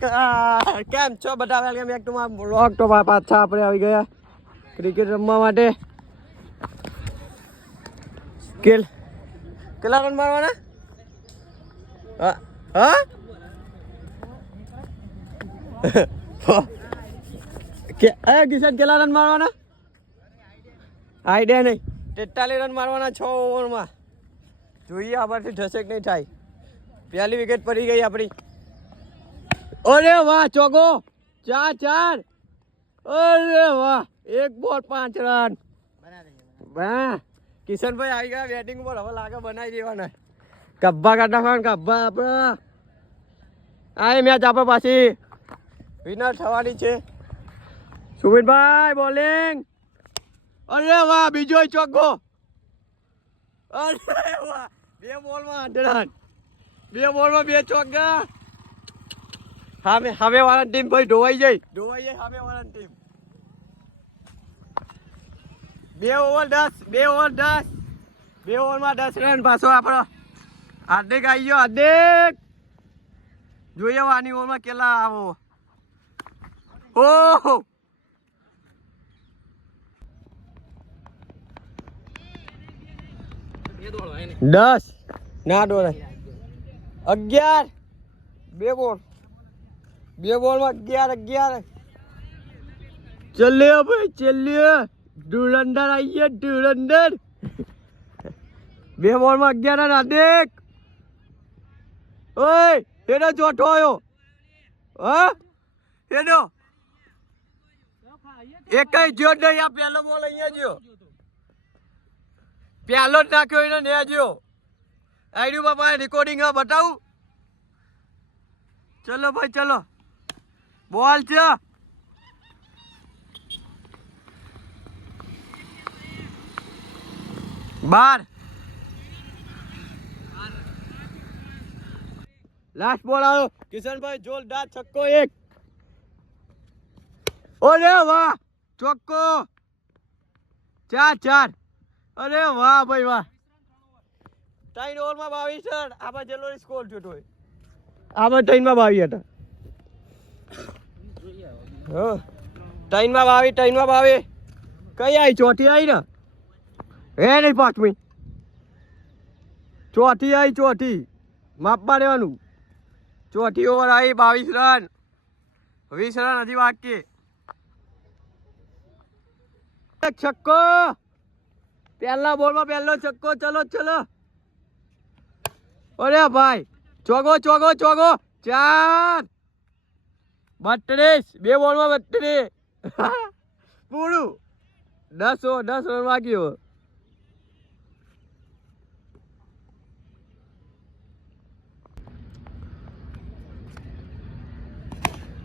કેમ છો બધા? Welcome back to my blog. તો પાછા આપણે આવી ગયા ક્રિકેટ રમવા માટે. કેટલા રન મારવાના? હા કિશન કેટલા રન મારવાના? આઈડિયા નહીં. 43 રન મારવાના 6 ઓવરમાં. જોઈએ આપણાથી થશે કે નહીં થાય. પહેલી વિકેટ પડી ગઈ આપણી. અરે વાહ, ચોગો 4-4. અરે વાહ, 1 બોલ 5 રન. વાહ, કિશનભાઈ આવી ગયા બેટિંગ ઉપર. હવે લાગે બનાવી દેવાના. કબ્બા કાઢ નાખવાના. કબ્બા આપણા આ મેચ આપણે પાછી વિનર થવાની છે. સુમિતભાઈ બોલિંગ. અરે વાહ, બીજો ચોગ્ગો. અરે વાહ, 2 બોલમાં 8 રન. 2 બોલમાં 2 ચોગ્ગા. હવે વાળાની ટીમ ભાઈ ધોવાઈ જાય હવે વાળાની ટીમ. 2 ઓવર 2 ઓવરમાં 10 રન. પાછો આપણો હાર્દિક આવી ગયો. હાર્દિક જોઈએ વાની ઓવરમાં કેટલા આવો. ઓહો, દસ ના દોડાય. 11. 2 બોલ. 2 બોલમાં 11. ચલ્યો ભાઈ ચલ્યો. ધુરંધર આવી ગયો ધુરંધર. 2 બોલમાં 11 રન. હાર્દિક ઓય એનો ચોથો આવ્યો. હા એનો એક જો નહીં. આ પહેલો બોલ અહીંયા જ્યો. પહેલો જ નાખ્યો એને ને જ્યો. આઈડ્યુ બાપા રેકોર્ડિંગ બતાવું. ચલો ભાઈ ચલો. બોલ છે. બાર. લાસ્ટ બોલ આવ્યો. કિશનભાઈ જોરદાર છક્કો 1. ઓરે વાહ, ચોક્કો 4-4. અરે વાહ ભાઈ વાહ. 3 ઓવરમાં 22 રન. આપણે જેટલો સ્કોર થયો હોય આપણે 3 માં 22 હતા. 3 માં 22. કઈ આવી? ચોથી આવી ને? હે નહીં, 5મી ચોથી આવી. ચોથી માપમાં રહેવાનું. ચોથી ઓવર આવી 22 રન. 20 રન હજી બાકી. છક્કો. પહેલા બોલમાં પહેલો છક્કો. ચલો. અરે ભાઈ ચોગો 4. 32. 2 બોલમાં 32. પૂરું. 10 રન બાકી.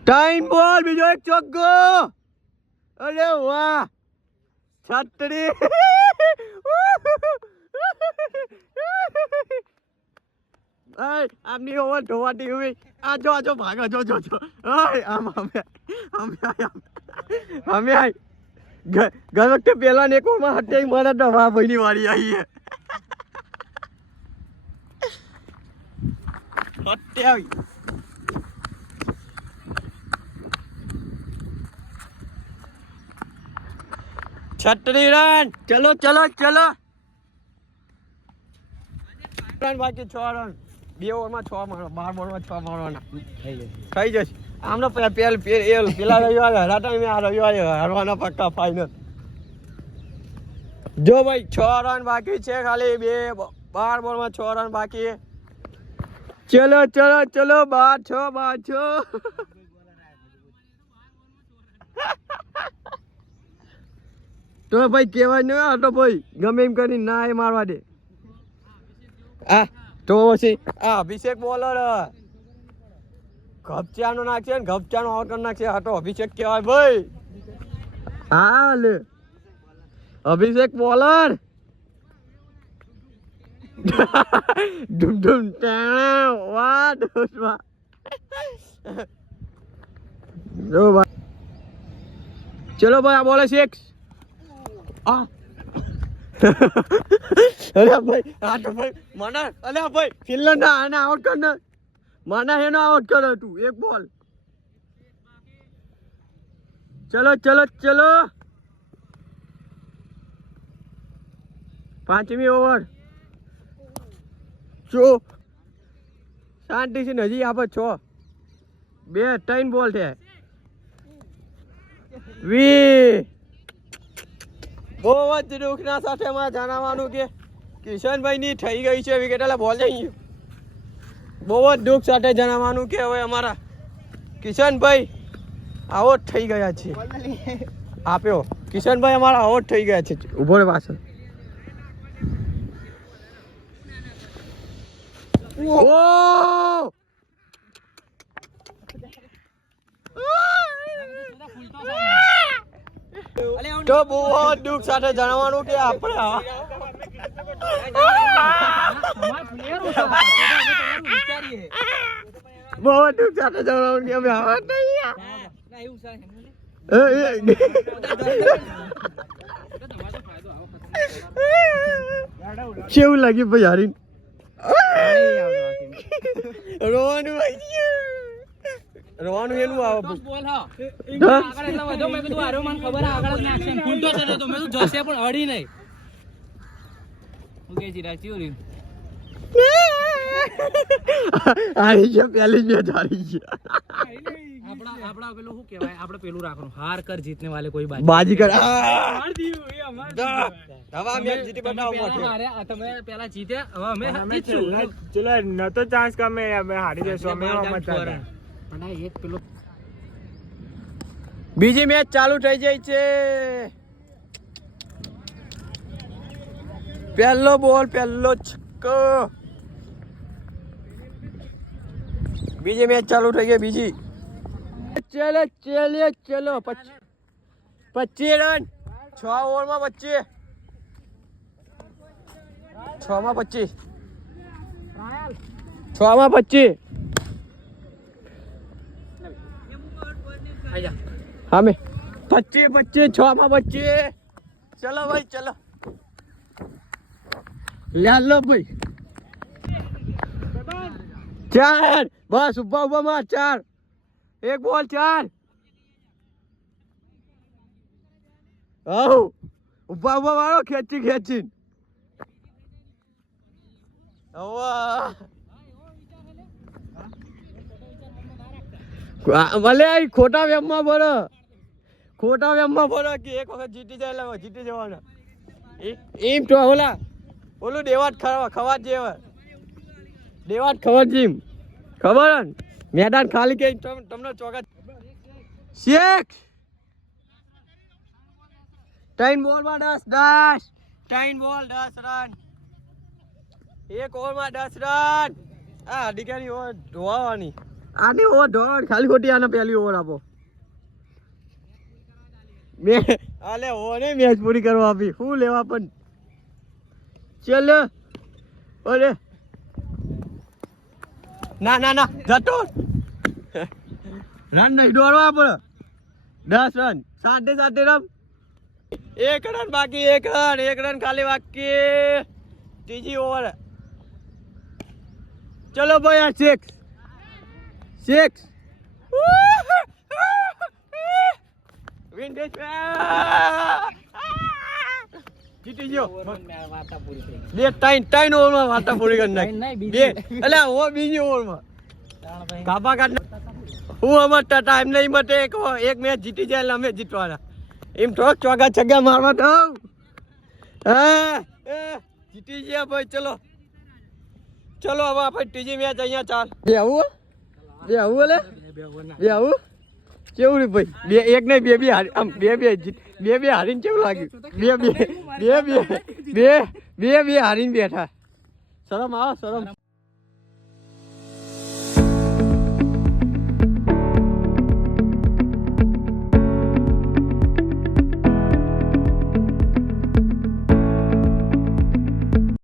ટાઈમ બોલ. બીજો એક ચોગ્ગો. અરે વાહ, 36. આમની ઓવર ધોવાતી હોય. આ જો ભાગો જો. આમ અમે આઈ ઘર વખતે પેલા ને એક ઓવરમાં હટે મારા તો વાહ ભાઈની વાળી આવી હે. હટે આવી. છત્રીસ રન. ચલો રન બાકી. 6 રન. 2 ઓવરમાં 6 મારો. 12 બોલમાં 6 મારવાના. થઈ જશે. આમને પેલા રવિવારે હરાતા મેં આ રવિવારે હરવાના પક્કા ફાઈનલ. જો ભાઈ 6 રન બાકી છે ખાલી. 12 બોલમાં 6 રન બાકી. ચલો 12-6. તો ભાઈ કેવાય નહીં હતો ભાઈ. ગમે એમ કરી ના એ મારવા દે. તો પછી અભિષેક બોલર ઘપચાનો નાખશે ને ઘપચાનો આઉટ કરી નાખશે. આ તો અભિષેક કહેવાય ભાઈ. હા લે અભિષેક બોલર. ધૂમ વાહ દોસ્તમાં. જો ભાઈ ચલો ભાઈ આ બોલે 6. અરે ભાઈ આ તો ભાઈ મને. અરે ભાઈ ફિલ્લર ના આને આઉટ કર ને. મને એનો આઉટ કરે તું. 1 બોલ ચલો ચલો ચલો 5મી ઓવર શાંતિ છે હજી આપે 6 2 3 બોલ છે બહુ જ દુઃખના સાથે માં જણાવવાનું કે કિશનભાઈ ની થઈ ગઈ છે વિકેટ એટલે બોલ જઈ ગયું બહુ જ દુઃખ સાથે જણાવવાનું કે હવે અમારા કિશનભાઈ આઉટ થઈ ગયા છે આપ્યો કિશનભાઈ અમારા આઉટ થઈ ગયા છે ઉભો રે પાછળ તો બહુ દુઃખ સાથે જણાવવાનું કે આપણે બહુ દુઃખ સાથે જણાવવાનું કે અમે આવા કેવું લાગ્યું ભાઈ હારી રોવાનું રોવાનું એનું આવે બોલ હા આગળ એટલા વધો મેં કીધું આરો મને ખબર આગળ જ નાખશે ફૂલતો છે તો મેં તો જશે પણ અડી નહીં ઓકે જીરા ચીરી આઈ છે પહેલી મેચ હારી છે આપડા પેલું શું કહેવાય આપણે પેલું રાખવાનું હાર કર જીતને વાલે કોઈ બાજી કર હાર દીયું એ અમાર હવે મેચ જીતી બતાવો મોટો મારે તમે પહેલા જીતે હવે અમે જીતશું ચલો ન તો ચાન્સ કમે અમે હારી જઈશું અમે મત પણ એક પેલો બીજી મેચ ચાલુ થઈ જાય છે પહેલો બોલ પહેલો છક્કો બીજી મેચ ચાલુ થઈ ગઈ બીજી ચલો ચલો ચલો 25 રન 6 ઓવરમાં 25 6 માં 25 6 માં 25 હા મેં 25 6 માં 25 ચલો ભાઈ ચલો લો ભાઈ 4 બસ ઉભા ઉભા માં 4 એક બોલ 4 આવ ઉભા ઉભા વાળો ખેંચી ખેંચી ભલે ખોટા વેમમાં ભરો કે એક વખત જીતી જાય એટલે જીતી જવાના એમ તો ઓલું દેવાટ ખવાત જેવા દેવાટ ખવાત જેમ ખબર ને મેદાન ખાલી કે તમને ચોકા 6 3 બોલમાં 10 3 બોલ 10 રન એક ઓવરમાં 10 રન આ અધિકારી ઓવર ધોવાની આની ઓવર ધોવાની ખાલી ખોટી આને પહેલી ઓવર આપો આલે ઓને મેચ પૂરી કરવા આપી શું લેવા પણ ચલો ઓરે ના જતો રન નહીં દોડવા પડે 10 રન સાથે રન 1 રન બાકી 1 રન ખાલી બાકી ત્રીજી ઓવર ચલો ભાઈ 6 વિન્ડેજ જીતી ગયો વાર્તા પૂરી થઈ બે ત્રણ ઓવરમાં વાર્તા પૂરી કરી નાખી બે એટલે ઓ બીજી ઓવરમાં કાપા કાઢ હું અમાર ટાઈમ નહીં મતે એક મેચ જીતી જાય એટલે અમે જીતવાના એમ થોક ચોગા છગ્ગા મારવા તો હા જીતી ગયા ભાઈ ચલો હવે આપણે ત્રીજી મેચ અહીંયા ચાલ બે આવું લે બે આવું કેવું રે ભાઈ બે એક નહીં બે હારી આમ બે હારીને કેવું લાગ્યું બે હારીને બેઠા શરમ આવો શરમ